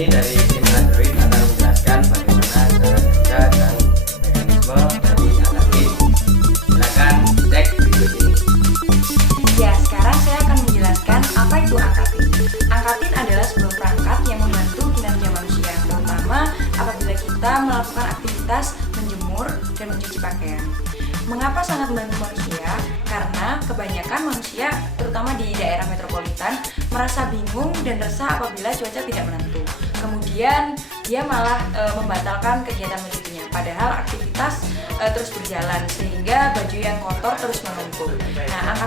ini dari tim Android akan menjelaskan bagaimana cara kerja dan mekanisme dari Angkat-in. Silakan cek video ini. Ya, sekarang saya akan menjelaskan apa itu Angkat-in. Angkat-in adalah sebuah perangkat yang membantu kinerja manusia, terutama apabila kita melakukan aktivitas menjemur dan mencuci pakaian. Mengapa sangat membantu manusia? Karena kebanyakan manusia, terutama di daerah metropolitan, merasa bingung dan resah apabila cuaca tidak menentu. Kemudian dia malah membatalkan kegiatan mencucinya, padahal aktivitas terus berjalan sehingga baju yang kotor terus menumpuk. Nah,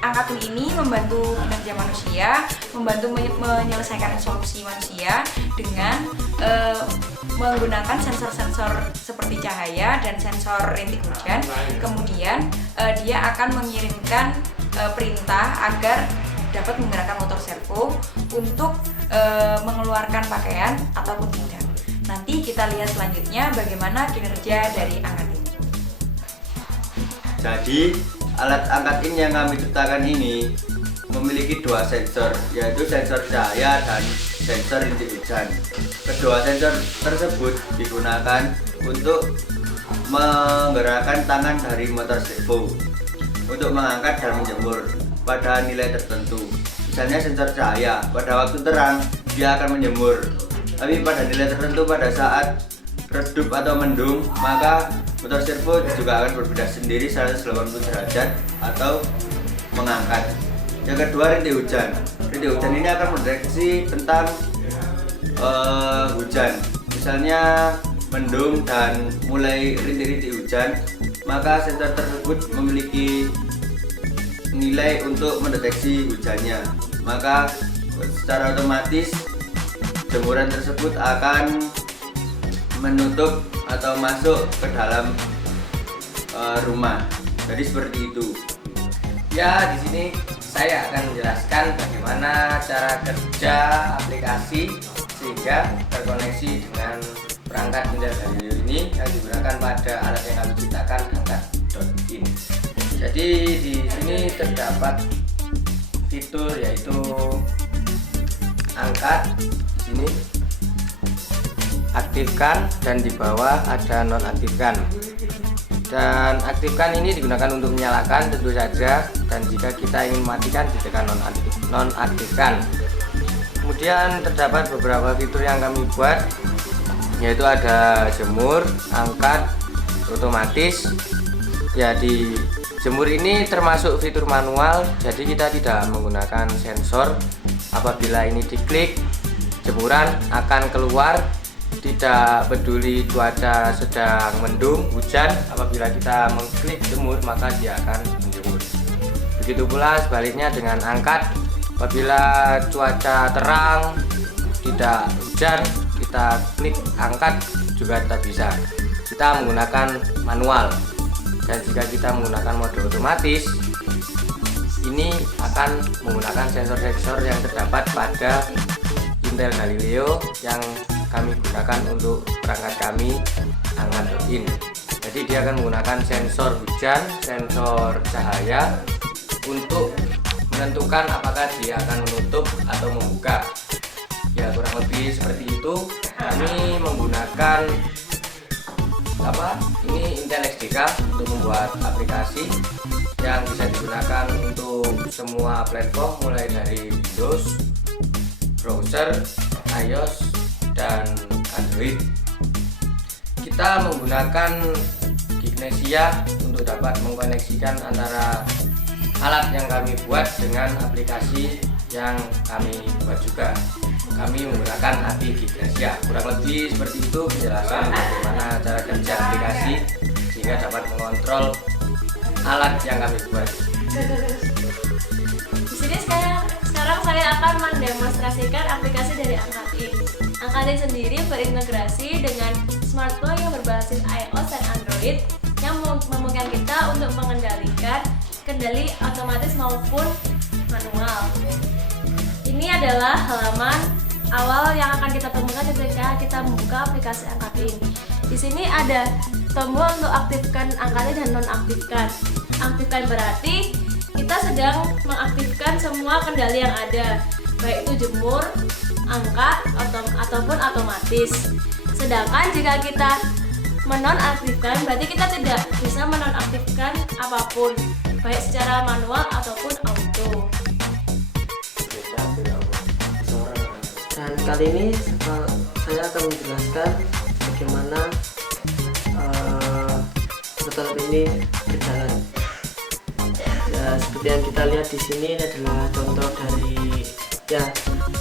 Angkat-in ini membantu kinerja manusia, membantu menyelesaikan solusi manusia dengan menggunakan sensor-sensor seperti cahaya dan sensor rintik hujan. Kemudian dia akan mengirimkan perintah agar dapat menggerakkan motor servo untuk mengeluarkan pakaian ataupun tidak. Nanti kita lihat selanjutnya bagaimana kinerja dari Angkat-in. Jadi alat Angkat-in yang kami ciptakan ini memiliki dua sensor, yaitu sensor cahaya dan sensor rintik hujan. Kedua sensor tersebut digunakan untuk menggerakkan tangan dari motor servo untuk mengangkat dan menjemur pada nilai tertentu. Misalnya sensor cahaya, pada waktu terang dia akan menjemur, tapi pada nilai tertentu pada saat redup atau mendung, maka motor servo juga akan berbeda sendiri 180 derajat atau mengangkat. Yang kedua, rintik hujan. Rintik hujan ini akan mendeteksi tentang hujan. Misalnya mendung dan mulai rintik-rintik hujan, maka sensor tersebut memiliki nilai untuk mendeteksi hujannya. Maka secara otomatis jemuran tersebut akan menutup atau masuk ke dalam rumah. Jadi seperti itu. Ya, di sini saya akan menjelaskan bagaimana cara kerja aplikasi sehingga terkoneksi dengan perangkat Intel Galileo ini yang digunakan pada alat yang kami ciptakan, Angkat.in. Jadi di sini terdapat fitur yaitu angkat, di sini aktifkan, dan di bawah ada nonaktifkan. Dan aktifkan ini digunakan untuk menyalakan tentu saja, dan jika kita ingin mematikan ditekan nonaktifkan. Kemudian terdapat beberapa fitur yang kami buat, yaitu ada jemur, angkat, otomatis. Ya, di jemur ini termasuk fitur manual, jadi kita tidak menggunakan sensor. Apabila ini diklik, jemuran akan keluar, tidak peduli cuaca sedang mendung, hujan. Apabila kita mengklik jemur, maka dia akan menjemur. Begitu pula sebaliknya dengan angkat. Apabila cuaca terang, tidak hujan, kita klik angkat juga tetap bisa. Kita menggunakan manual. Dan jika kita menggunakan mode otomatis, ini akan menggunakan sensor-sensor yang terdapat pada Intel Galileo yang kami gunakan untuk perangkat kami Angkat.in. Jadi dia akan menggunakan sensor hujan, sensor cahaya untuk menentukan apakah dia akan menutup atau membuka. Ya, kurang lebih seperti itu. Kami menggunakan ini Intel XDK untuk membuat aplikasi yang bisa digunakan untuk semua platform, mulai dari Windows, browser, iOS, dan Android. Kita menggunakan Gignesia untuk dapat mengkoneksikan antara alat yang kami buat dengan aplikasi yang kami buat juga. Kami menggunakan API Gignesia. Kurang lebih seperti itu penjelasan bagaimana cara kerja aplikasi sehingga dapat mengontrol alat yang kami buat. Di sini sekarang saya akan mendemonstrasikan aplikasi dari Angkat-in. Angkat-in sendiri berintegrasi dengan smartphone yang berbasis iOS dan Android yang memungkinkan kita untuk mengendalikan kendali otomatis maupun manual. Ini adalah halaman awal yang akan kita temukan ketika kita membuka aplikasi Angkat-in. Di sini ada tombol untuk aktifkan Angkat-in dan nonaktifkan. Aktifkan berarti kita sedang mengaktifkan semua kendali yang ada. baik itu jemur, angkat, ataupun otomatis. Sedangkan jika kita menonaktifkan, berarti kita tidak bisa menonaktifkan apapun, baik secara manual ataupun auto. Dan kali ini saya akan menjelaskan bagaimana prototipe ini berjalan. Ya, seperti yang kita lihat di sini ini adalah contoh dari ya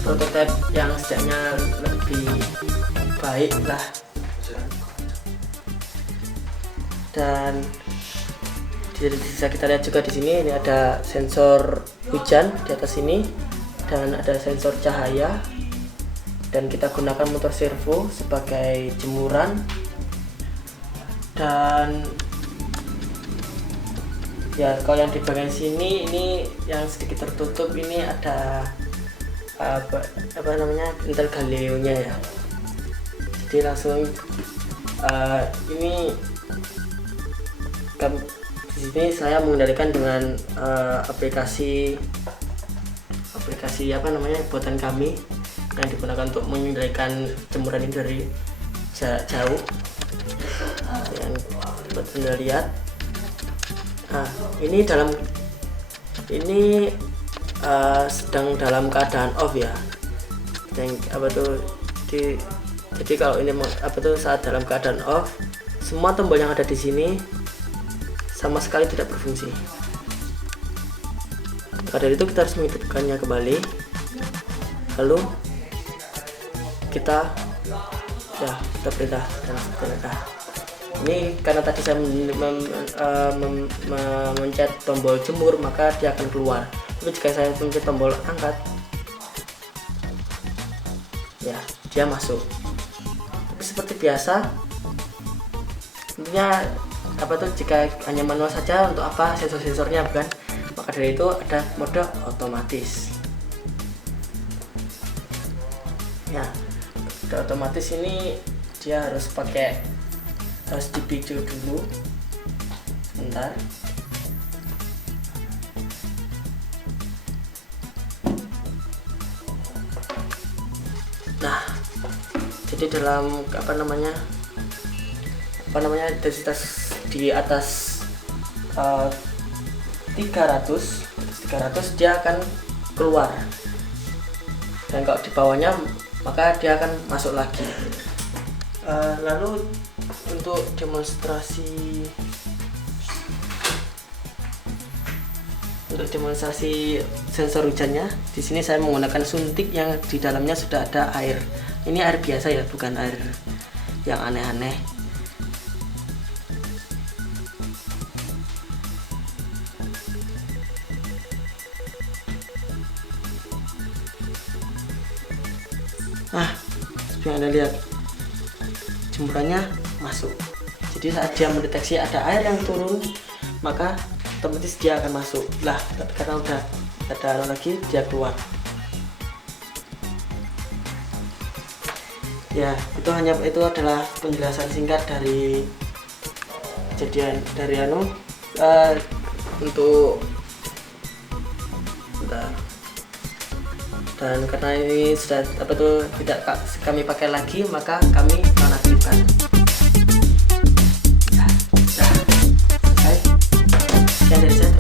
prototipe yang setidaknya lebih baik lah. Dan bisa kita lihat juga di sini ini ada sensor hujan di atas ini dan ada sensor cahaya, dan kita gunakan motor servo sebagai jemuran. Dan ya kalau yang di bagian sini ini yang sedikit tertutup ini ada apa namanya intel Galileo-nya ya. Jadi langsung ini di sini saya mengendalikan dengan aplikasi apa namanya buatan kami yang digunakan untuk mengendalikan jemuran ini dari jarak jauh. Yang dapat Anda lihat, ini sedang dalam keadaan off ya. Yang jadi kalau ini saat dalam keadaan off, semua tombol yang ada di sini sama sekali tidak berfungsi. Maka dari itu kita harus menghidupkannya kembali, lalu kita perintah dan perintah. Ini karena tadi saya memencet tombol jemur, maka dia akan keluar. Tapi jika saya mencet tombol angkat, ya dia masuk. Tapi seperti biasa, tentunya jika hanya manual saja, untuk apa sensor-sensornya, bukan? Maka dari itu ada mode otomatis. Ya, mode otomatis ini dia harus dipicu dulu sebentar. Nah, jadi dalam intensitas di atas 300 dia akan keluar, dan kalau di bawahnya maka dia akan masuk lagi. Lalu untuk demonstrasi sensor hujannya, di sini saya menggunakan suntik yang di dalamnya sudah ada air. Ini air biasa ya, bukan air yang aneh-aneh. Seperti yang Anda lihat, jemurannya masuk. Jadi saat dia mendeteksi ada air yang turun, maka otomatis dia akan masuk. Lah, karena udah ada lagi, dia keluar. Ya, itu adalah penjelasan singkat dari kejadian dari untuk dan karena ini sudah tidak kami pakai lagi, maka kami nonaktifkan. Selesai. Sekian dari saya.